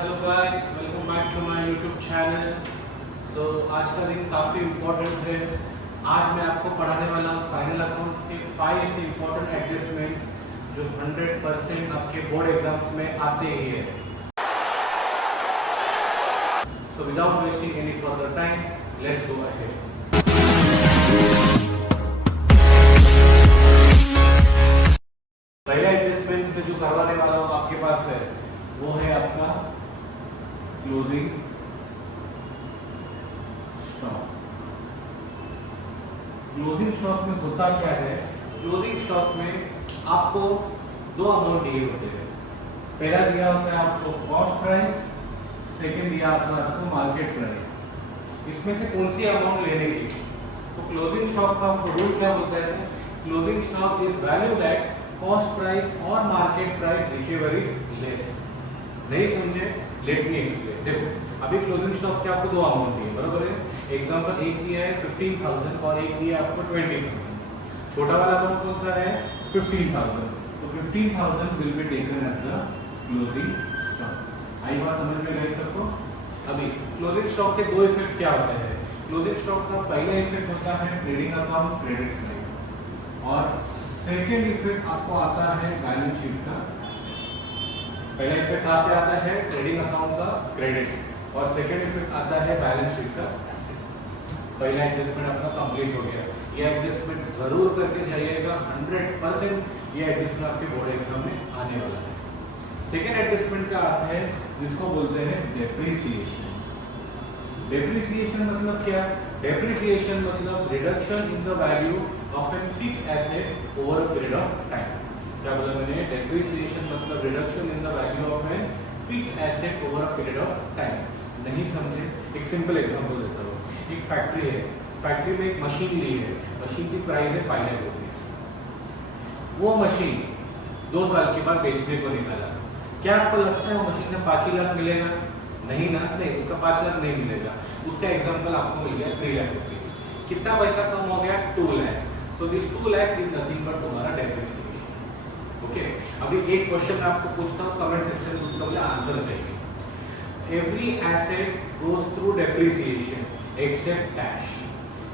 Hello guys, welcome back to my YouTube channel. So आज का दिन काफ़ी इम्पोर्टेंट है। आज मैं आपको पढ़ाने वाला हूँ फाइनल अकाउंट्स के 5 ऐसे इम्पोर्टेंट एडजस्टमेंट्स जो 100% आपके बोर्ड एग्जाम्स में आते ही है। So without wasting any further time, let's go ahead. पहला एडजस्टमेंट में जो करवाने वाला हूँ आपके पास है वो है आपका क्लोजिंग स्टॉक। क्लोजिंग स्टॉक में होता क्या है? क्लोजिंग स्टॉक में आपको दो अमाउंट दिए होते हैं। पहला दिया होता है आपको कॉस्ट प्राइस, सेकंड दिया होता है आपको मार्केट प्राइस। इसमें से कौन सी अमाउंट लेने की? तो क्लोजिंग स्टॉक का रूल क्या होता है? Closing stock is valued at cost price और market price whichever is less. नहीं समझे? Let me explain. देखो, अभी क्लोजिंग स्टॉक के आपको दो अमाउंट दिए, बराबर है। एग्जांपल एक दिया है 15,000 और एक दिया आपको 20,000। छोटा वाला अमाउंट कौन सा है? 15,000। तो 15,000 will be taken at the closing stock. आई बात समझ में गई सबको? अभी क्लोजिंग स्टॉक के दो इफेक्ट क्या होते हैं? क्लोजिंग स्टॉक का पहला इफेक्ट होता है ट्रेडिंग अकाउंट क्रेडिट साइड, और सेकेंड इफेक्ट आपको आता है बैलेंस शीट का। पहला इफेक्ट कहाँ पे आता है? ट्रेडिंग अकाउंट का क्रेडिट, और सेकेंड इफेक्ट आता है बैलेंस शीट का एसेट। पहला एडजस्टमेंट अपना कंप्लीट हो गया। ये एडजस्टमेंट जरूर करके जाइएगा, 100% ये एडजस्टमेंट आपके बोर्ड एग्जाम में आने वाला है। सेकेंड एडजस्टमेंट का आता है जिसको बोलते हैं डेप्रिसिएशन। डेप्रिसिएशन मतलब क्या? डेप्रिसिएशन मतलब reduction in the value of an fixed asset over a period of time. क्या बोला मैंने? डेप्रिसिएशन मतलब reduction in the value of an fixed asset over a period of time. नहीं समझे? एक सिंपल एग्जांपल देता हूँ। एक फैक्ट्री है, फैक्ट्री में एक मशीन ली है, मशीन की प्राइस है 5 लाख रुपीज। वो मशीन 2 साल के बाद बेचने को निकाला। क्या आपको लगता है वो मशीन में 5 लाख मिलेगा? नहीं ना, नहीं, उसका 5 लाख नहीं मिलेगा। उसका एग्जांपल आपको मिल गया 3 लाख रुपीज। कितना पैसा कम हो गया? 2 lakh. So this 2 lakh is nothing but तुम्हारा डेप्रिसिएशन। ओके, अभी एक क्वेश्चन मैं आपको पूछता हूँ, कमेंट सेक्शन में उसका मुझे आंसर चाहिए। Every asset goes through depreciation except cash.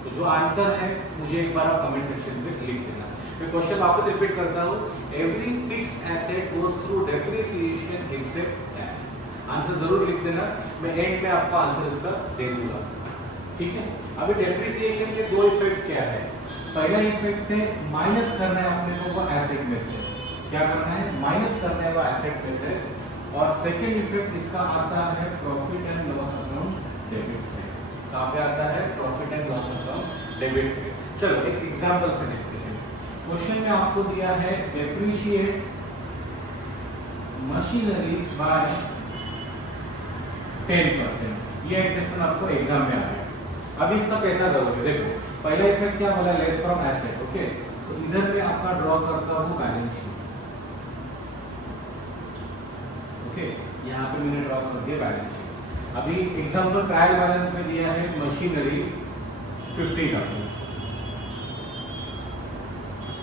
तो जो आंसर है मुझे एक बार आप कमेंट सेक्शन में लिख देना। मैं क्वेश्चन वापस रिपीट करता हूँ। Every fixed asset goes through depreciation except cash. Answer जरूर लिख देना, मैं एंड में आपको आंसर इसका दे दूंगा। ठीक है? अभी डेप्रिसिएशन के दो इफेक्ट क्या है? पहला इफेक्ट है माइनस करना है अपने को वो एसेट में से। क्या करना है? माइनस करना है वो एसेट में से। और सेकेंड इफेक्ट इसका आता है profit and loss account debit से। कहाँ पे आता है? Profit and loss account debit से। चलो एक एग्जांपल से देखते हैं। क्वेश्चन में आपको दिया है डेप्रिशिएट मशीनरी बाय 10%। ये एडजस्टमेंट आपको एग्जाम में आएगा। अब इसका कैसा करोगे? देखो, पहला इफेक्ट क्या बोला? Less from asset. ओके, तो इधर में आपका ड्रॉ करता हूँ बैलेंस शीट। ओके, यहाँ पे मैंने ड्रॉ कर दिया बैलेंस शीट। अभी एग्जांपल ट्रायल बैलेंस में दिया है मशीनरी 50,000।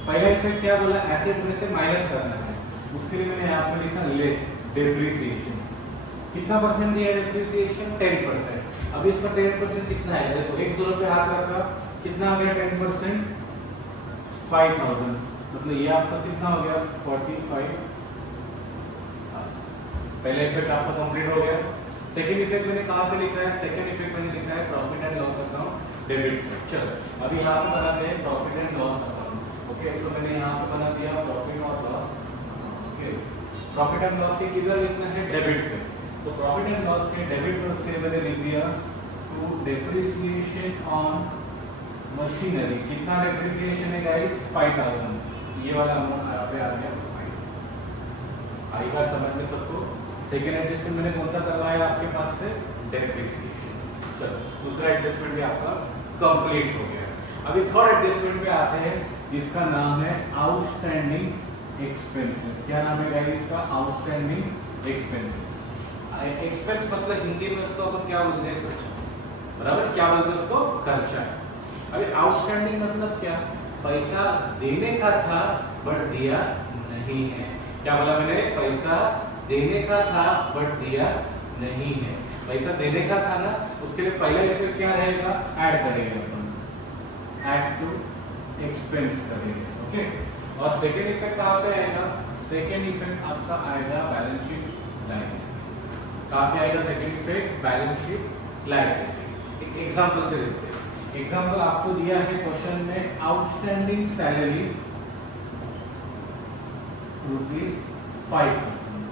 पहला इफेक्ट क्या बोला? एसेट में से माइनस करना है। उसके लिए मैंने यहाँ पे लिखा लेस डेप्रिसिएशन। कितना परसेंट दिया है डेप्रिसिएशन? 10%। अभी इसका 10% कितना है? देखो, एक 100 रुपये हाथ रखा, कितना आ गया 10%? 5,000। मतलब ये आपका कितना हो गया? 45। पहला इफेक्ट आपका कंप्लीट हो गया। सेकंड इफेक्ट मैंने कहाँ पे लिखा है? सेकंड इफेक्ट मैंने लिखा है profit and loss account debit से। चलो अभी यहाँ पे बनाते हैं profit and loss account. Okay, so मैंने यहाँ पे बना दिया प्रॉफिट और loss. Okay, profit and loss के किधर लिखना है? डेबिट पे। तो प्रॉफिट एंड लॉस के डेबिट पर उसके मैंने लिख दिया टू डेप्रिसिएशन ऑन मशीनरी। कितना डेप्रिसिएशन है गाइस? 5,000। ये वाला अमाउंट यहाँ पे आ गया। आई बात समझ में सबको? सेकेंड एडजस्टमेंट मैंने कौन सा करवाया आपके पास से? डेप्रिसिएशन। चलो दूसरा एडजस्टमेंट भी आपका कंप्लीट हो गया। अभी थर्ड एडजस्टमेंट पे आते हैं जिसका नाम है आउटस्टैंडिंग एक्सपेंसेस। क्या नाम है गाइस इसका? Outstanding expenses. एक्सपेंस मतलब हिंदी में उसको अपन क्या बोलते हैं? खर्चा। बराबर, क्या बोलते हैं उसको? खर्चा। अभी आउटस्टैंडिंग मतलब क्या? पैसा देने का था बट दिया नहीं है। क्या बोला मैंने? पैसा देने का था बट दिया नहीं है। पैसा देने का था ना, उसके लिए पहला इफेक्ट क्या रहेगा, ऐड करेंगे अपन, ऐड टू एक्सपेंस करेंगे, ओके। और सेकेंड इफेक्ट कहाँ पे आएगा, सेकेंड इफेक्ट आपका आएगा बैलेंस शीट लाइन। कहाँ पे आएगा second effect, balance sheet line. एक एग्जांपल से देखते हैं। एग्जांपल आपको दिया है क्वेश्चन में, आउटस्टैंडिंग सैलरी ₹5,000,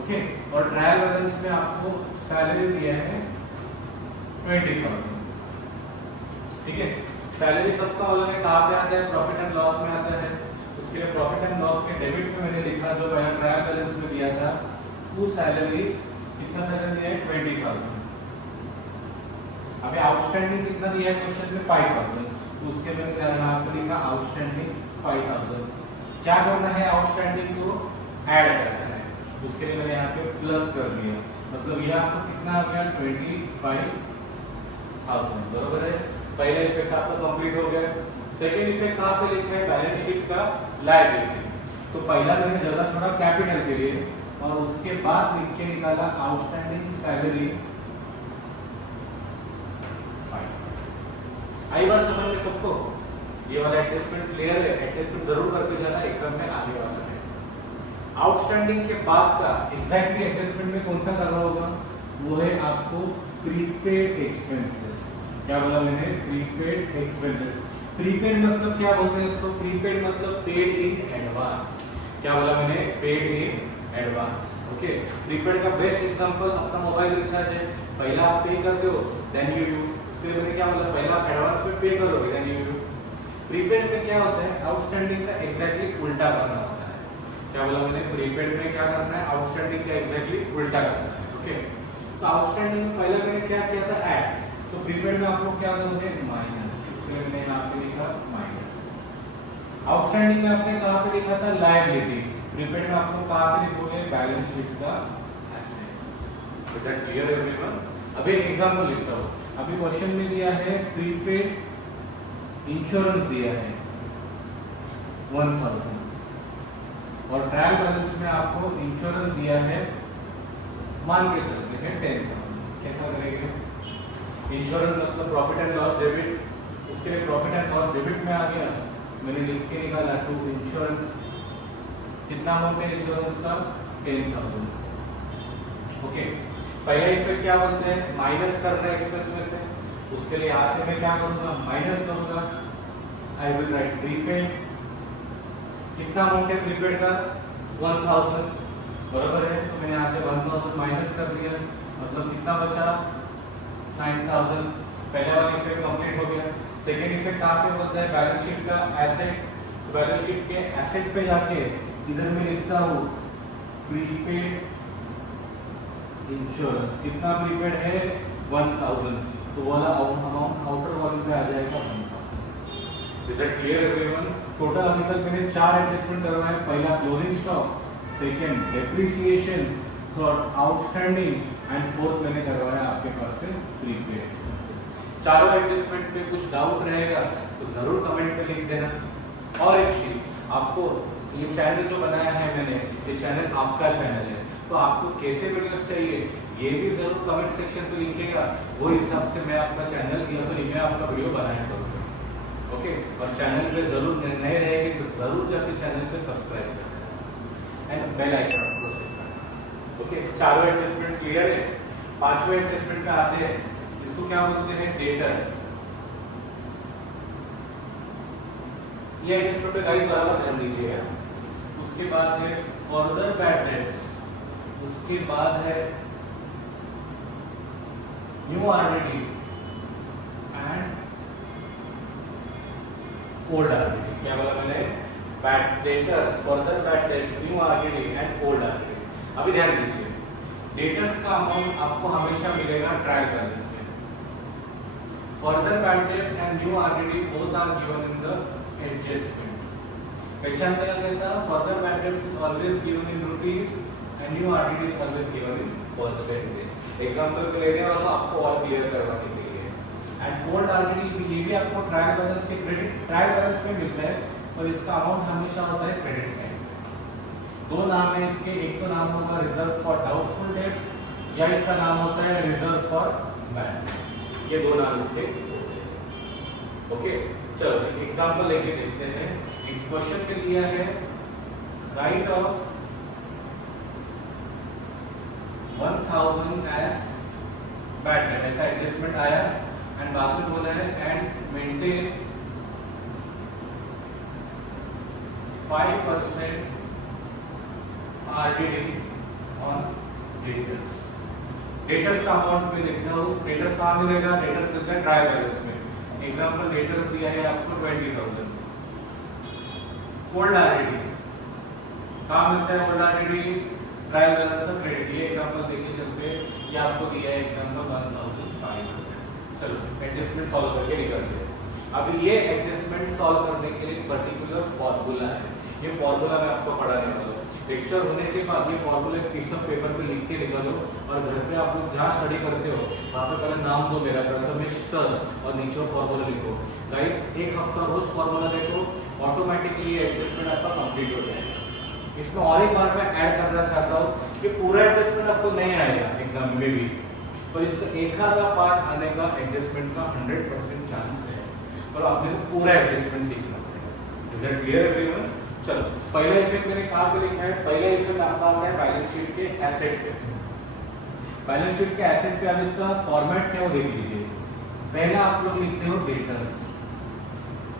ओके, और ट्रायल बैलेंस में आपको सैलरी दिया है 20,000, ठीक है। सैलरी सबका अलग है, कहाँ पे आता है, प्रॉफिट एंड लॉस में आता है। उसके लिए प्रॉफिट एंड लॉस के डेबिट में मैंने लिखा, जो मैंने ट्रायल बैलेंस में दिया था, वो सैलरी कितना सैलरी दिया है, 20,000। अभी आउटस्टैंडिंग कितना दिया है क्वेश्चन में, 5,000, तो उसके मैंने यहाँ पे लिखा आउटस्टैंडिंग 5,000। क्या करना है, आउटस्टैंडिंग को ऐड करना है, उसके लिए मैंने यहाँ पे प्लस कर दिया, मतलब ये आपको कितना आ गया, 25,000, बरोबर है। पहला इफेक्ट आपका कंप्लीट हो गया। सेकेंड इफेक्ट कहाँ पे लिखा है, बैलेंस शीट का लायबिलिटी। तो पहला मैंने जगह छोड़ा कैपिटल के लिए, और उसके बाद लिख के निकाला आउटस्टैंडिंग सैलरी 5। आई बात समझ में सबको, ये वाला एडजस्टमेंट क्लियर है, एडजस्टमेंट जरूर करके जाना, एग्जाम में आने वाला है। आउटस्टैंडिंग के बाद का एग्जैक्टली एडजस्टमेंट में कौन सा करना होगा, वो है आपको प्रीपेड एक्सपेंसेस। क्या बोला मैंने, प्रीपेड एक्सपेंसेस। प्रीपेड मतलब क्या बोलते हैं इसको, प्रीपेड मतलब पेड इन एडवांस। क्या बोला मैंने, paid in advance, okay. Prepaid का बेस्ट एग्जांपल आपका मोबाइल रिचार्ज है, पहला आप पे करते हो देन यू यूज। उसके लिए मैंने क्या बोला, पहला एडवांस में पे करोगे देन यू यूज। प्रीपेड में क्या होता है, आउटस्टैंडिंग का एग्जैक्टली उल्टा करना होता है। क्या बोला मैंने, प्रीपेड में क्या करना है, आउटस्टैंडिंग का एग्जैक्टली उल्टा करना है, ओके। तो आउटस्टैंडिंग में पहले मैंने क्या किया था, ऐड, तो प्रीपेड में आपको क्या करोगे, माइनस, इसलिए मैंने यहाँ पे लिखा माइनस। आउटस्टैंडिंग में आपने कहाँ पे लिखा था, लायबिलिटी, प्रीपेड में आपको कहाँ पे लिखोगे, बैलेंस शीट का asset. Is that clear everyone? अभी एक एग्जांपल लिखता हूँ। अभी क्वेश्चन में दिया है प्रीपेड इंश्योरेंस दिया है 1,000, और ट्रायल बैलेंस में आपको इंश्योरेंस दिया है, मान के चलते हैं 10,000। कैसा करेंगे, इंश्योरेंस मतलब प्रॉफिट एंड लॉस डेबिट, उसके लिए प्रॉफिट एंड लॉस डेबिट में आ गया, मैंने लिख के निकाला टू इंश्योरेंस, कितना अमाउंट है इंश्योरेंस का, 10,000, ओके। पहला इफेक्ट क्या बोलते हैं, माइनस करना एक्सपेंस में से, उसके लिए यहाँ से मैं क्या करूंगा, माइनस करूंगा। आई विल राइट प्रीपेड, कितना अमाउंट है प्रीपेड का, 1,000, बराबर है, तो मैंने यहाँ से 1,000 माइनस कर दिया, मतलब कितना बचा, 9,000। पहला वाला इफेक्ट कंप्लीट हो गया। सेकेंड इफेक्ट कहाँ पे बोलता है, बैलेंस शीट का एसेट। बैलेंस शीट के एसेट पे जाके इधर मैं लिखता हूँ प्रीपेड इंश्योरेंस, कितना प्रीपेड है, 1,000, तो वाला अमाउंट आउटर वाले पे आ जाएगा 1,000। Is it clear everyone? Total अभी तक मैंने 4 एडजस्टमेंट करवाए, पहला closing stock, second depreciation, third outstanding and fourth मैंने करवाया आपके पास से प्रीपेड एक्सपेंसेस। चारों एडजस्टमेंट पे कुछ डाउट रहेगा तो जरूर कमेंट में लिख देना। और एक चीज, आपको ये चैनल जो बनाया है मैंने, ये चैनल आपका चैनल है, तो आपको कैसे वीडियोस चाहिए ये भी जरूर कमेंट सेक्शन पे लिखिएगा, वो हिसाब से मैं आपका चैनल या सॉरी मैं आपका वीडियो बनाया करूँगा, ओके। और चैनल पे जरूर नए रहेंगे तो जरूर जाके चैनल पे सब्सक्राइब करना एंड बेल आइकन प्रेस करना, ओके। चारों एडजस्टमेंट क्लियर है। पांचवें एडजस्टमेंट पे आते हैं, इसको क्या बोलते हैं, डेटर्स। ये एडजस्टमेंट पे गाइस बराबर ध्यान दीजिएगा। उसके बाद है फर्दर बैड डेट्स, उसके बाद है new RDD and old RDD. क्या बोला मैंने, bad debtors, further bad debts, new RDD and old RDD. अभी ध्यान दीजिए, डेटर्स का अमाउंट आपको हमेशा मिलेगा ट्रायल बैलेंस में। Further bad debts and new RDD both are given in the adjustment. पहचान देगा कैसा, further bad debts is always given in rupees and new RDD is always given in percentage. Example पे लेने वाला आपको और clear करवाने के लिए। एंड ओल्ड आरडीडी ये भी आपको ट्रायल बैलेंस के क्रेडिट ट्रायल बैलेंस पे मिलता है, और इसका अमाउंट हमेशा होता है क्रेडिट साइड। दो नाम है इसके, एक तो नाम होगा रिजर्व फॉर डाउटफुल डेट्स, या इसका नाम होता है रिजर्व फॉर बैड डेट्स। ये दो नाम इसके होते हैं। ओके, चलो एग्जांपल लेके देखते हैं। इस क्वेश्चन में दिया है write off 1000 as bad debt, ऐसा एडजस्टमेंट आया एंड बाद में बोला है and maintain 5% RDD on debtors. Debtors का अमाउंट में लिखता हूँ, डेटर्स कहाँ मिलेगा, डेटर्स मिलता है ट्रायल बैलेंस में। एग्जांपल डेटर्स दिया है आपको 20,000। ओल्ड RDD कहाँ मिलता है, ओल्ड RDD ट्रायल बैलेंस का क्रेडिट। ये एग्जांपल देके चलते हैं, ये आपको दिया है एग्जांपल 1500। चलो एडजस्टमेंट सॉल्व करके निकलते हैं। अब ये एडजस्टमेंट सॉल्व करने के लिए पर्टिकुलर फार्मूला है। ये फार्मूला मैं आपको पढ़ाने वाला हूँ। लेक्चर होने के बाद ये फार्मूला पीस ऑफ पेपर पे लिख के निकालो और घर पे आप लोग जहाँ स्टडी करते हो वहाँ पे पहले नाम दो मेरा प्रथमेश सर और नीचे फार्मूला लिखो। गाइस एक हफ्ता रोज फार्मूला देखो, ऑटोमेटिकली ये एडजस्टमेंट आपका कंप्लीट हो जाएगा। इसमें और एक बार मैं ऐड करना चाहता हूँ कि पूरा एडजस्टमेंट आपको नहीं आएगा एग्जाम में भी, पर इसका एक आधा पार्ट आने का एडजस्टमेंट का 100% चांस है, पर आपने तो पूरा एडजस्टमेंट सीखना पड़ेगा। Is it clear everyone? चलो पहला इफेक्ट मैंने कहाँ पे लिखा है, पहला इफेक्ट आपका आता है बैलेंस शीट के एसेट पे। बैलेंस शीट के एसेट पे अब इसका फॉर्मेट क्या हो देख लीजिए। पहला आप लोग लिखते हो डेटर्स।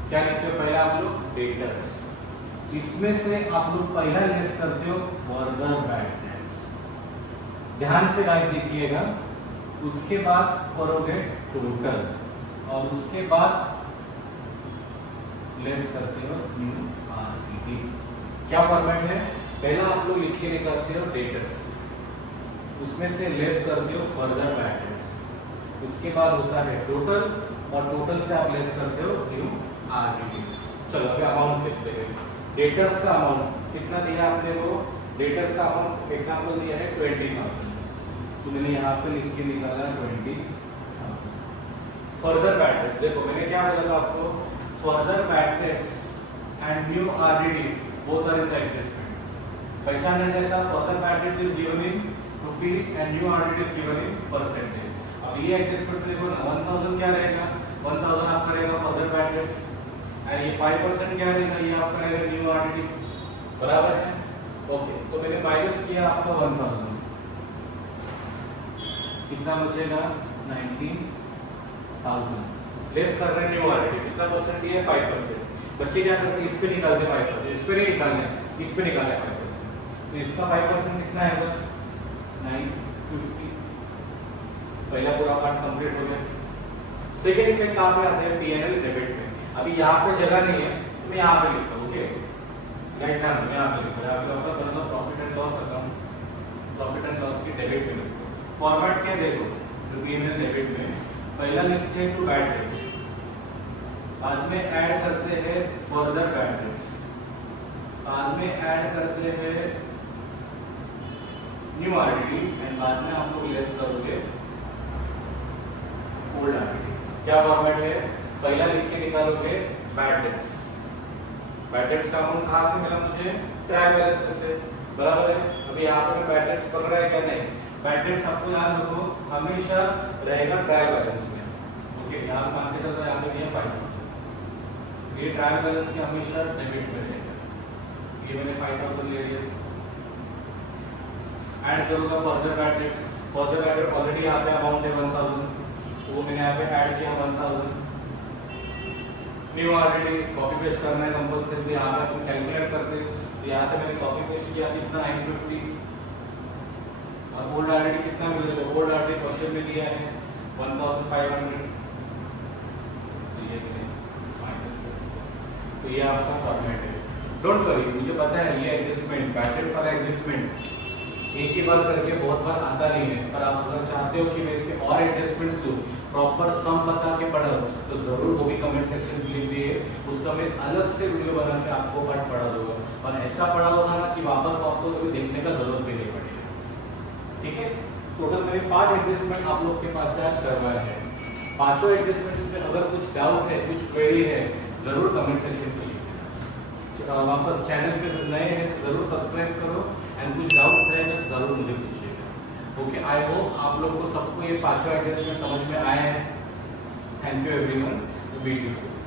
क्या लिखते हो पहला आप लोग, डेटर्स। इसमें से आप लोग पहला लेस करते हो फर्दर बैड डेट्स। ध्यान से गाइस देखिएगा, उसके बाद करोगे टोटल और उसके बाद लेस करते हो न्यू RDD। क्या फॉर्मेट है, पहला आप लोग लिख के निकालते हो डेटर्स, उसमें से लेस करते हो फर्दर बैड डेट्स, उसके बाद होता है टोटल और टोटल से आप लेस करते हो न्यू RDD। चलो अभी अमाउंट सीखते हैं। डेटर्स का अमाउंट कितना दिया आपने को, डेटर्स का अमाउंट एग्जांपल दिया है 20,000, तो मैंने यहाँ पे लिख के निकाला 20,000। फर्दर बैड डेट देखो मैंने क्या बोला था आपको, further bad debts and new RDD both are in the adjustment। पहचानने जैसा further bad debts is given in rupees and new RDD is given in percentage. अब ये एडजस्टमेंट देखो ना, 1000 क्या रहेगा, 1000 आपका रहेगा फर्दर बैड डेट्स एंड ये 5% क्या रहेगा, ये आपका रहेगा न्यू RDD, बराबर है। ओके, तो मैंने माइनस किया आपका 1000, कितना बचेगा 19,000। लेस कर रहे हैं न्यू RDD, कितना परसेंट दिया है 5%। बच्चे क्या करते हैं, इस पे निकालते 5%, इस पे नहीं निकालना, इस पे निकालना है 5%। तो इसका 5% कितना है बस 950। पहला पूरा पार्ट कंप्लीट हो गया। सेकेंड इफेक्ट कहाँ पे आते हैं, P&L डेबिट में। अभी यहाँ पे जगह नहीं है, मैं यहाँ पे लिखता हूँ। ओके राइट हैंड में यहाँ पे लिखा है, आपका मतलब profit and loss account, profit and loss की डेबिट में लिखो। फॉर्मेट क्या देखो, P&L डेबिट में पहला लिखते हैं टू बैड डेट्स, बाद में ऐड करते हैं फर्दर बैड डेट्स, बाद में ऐड करते हैं न्यू RDD एंड बाद में आप लोग लेस करोगे ओल्ड RDD। क्या फॉर्मेट है, पहला लिख के निकालोगे बैड डेट्स। बैड डेट्स का अमाउंट कहाँ से मिला मुझे, ट्रायल बैलेंस से, बराबर है। अभी यहाँ पे बैड डेट्स पकड़ रहा है क्या, नहीं। बैड डेट्स आपको याद रखो हमेशा रहेगा ट्रायल बैलेंस में। ओके यहाँ मान के चलता है, यहाँ पे दिया 5,000, ये ट्रायल बैलेंस की हमेशा डेबिट में रहेगा। ये मैंने 5,000 ले लिया, ऐड करूंगा further bad dates. Further bad debt already यहाँ पे अमाउंट है 1000, वो मैंने यहाँ पे ऐड किया 1000। न्यू RDD कॉपी पेस्ट करना है कंपल्सरी, यहाँ पे अपन कैलकुलेट करते हैं, तो यहाँ से मैंने कॉपी पेस्ट किया कितना 950। और ओल्ड RDD कितना मिलेगा, ओल्ड RDD क्वेश्चन में दिया है 1500। तो ये माइनस, तो ये आपका फॉर्मेट है। डोंट वरी, मुझे पता है ये एडजस्टमेंट बैड डेट्स वाला एडजस्टमेंट एक ही बार करके बहुत बार आता नहीं है, पर आप अगर चाहते हो कि मैं इसके और एडजस्टमेंट्स दूं, प्रॉपर सम बता के पढ़ाऊं, तो जरूर वो भी कमेंट सेक्शन में लिख दिए, उसका मैं अलग से वीडियो बना के आपको पार्ट पढ़ा दूंगा। और ऐसा पढ़ा होगा ना कि वापस आपको कभी देखने का जरूरत भी नहीं पड़ेगा। ठीक है, टोटल मैंने 5 एडजस्टमेंट आप लोग के पास से आज करवाए हैं। पांचों एडजस्टमेंट्स में अगर कुछ डाउट है, कुछ क्वेरी है, जरूर कमेंट सेक्शन में लिख देना। वापस चैनल पे नए हैं तो जरूर सब्सक्राइब करो एंड कुछ डाउट्स है तो जरूर मुझे पूछिएगा। ओके, आई होप आप लोग को सबको ये पांचों एडजस्टमेंट समझ में आए हैं। Thank you everyone, meet you soon.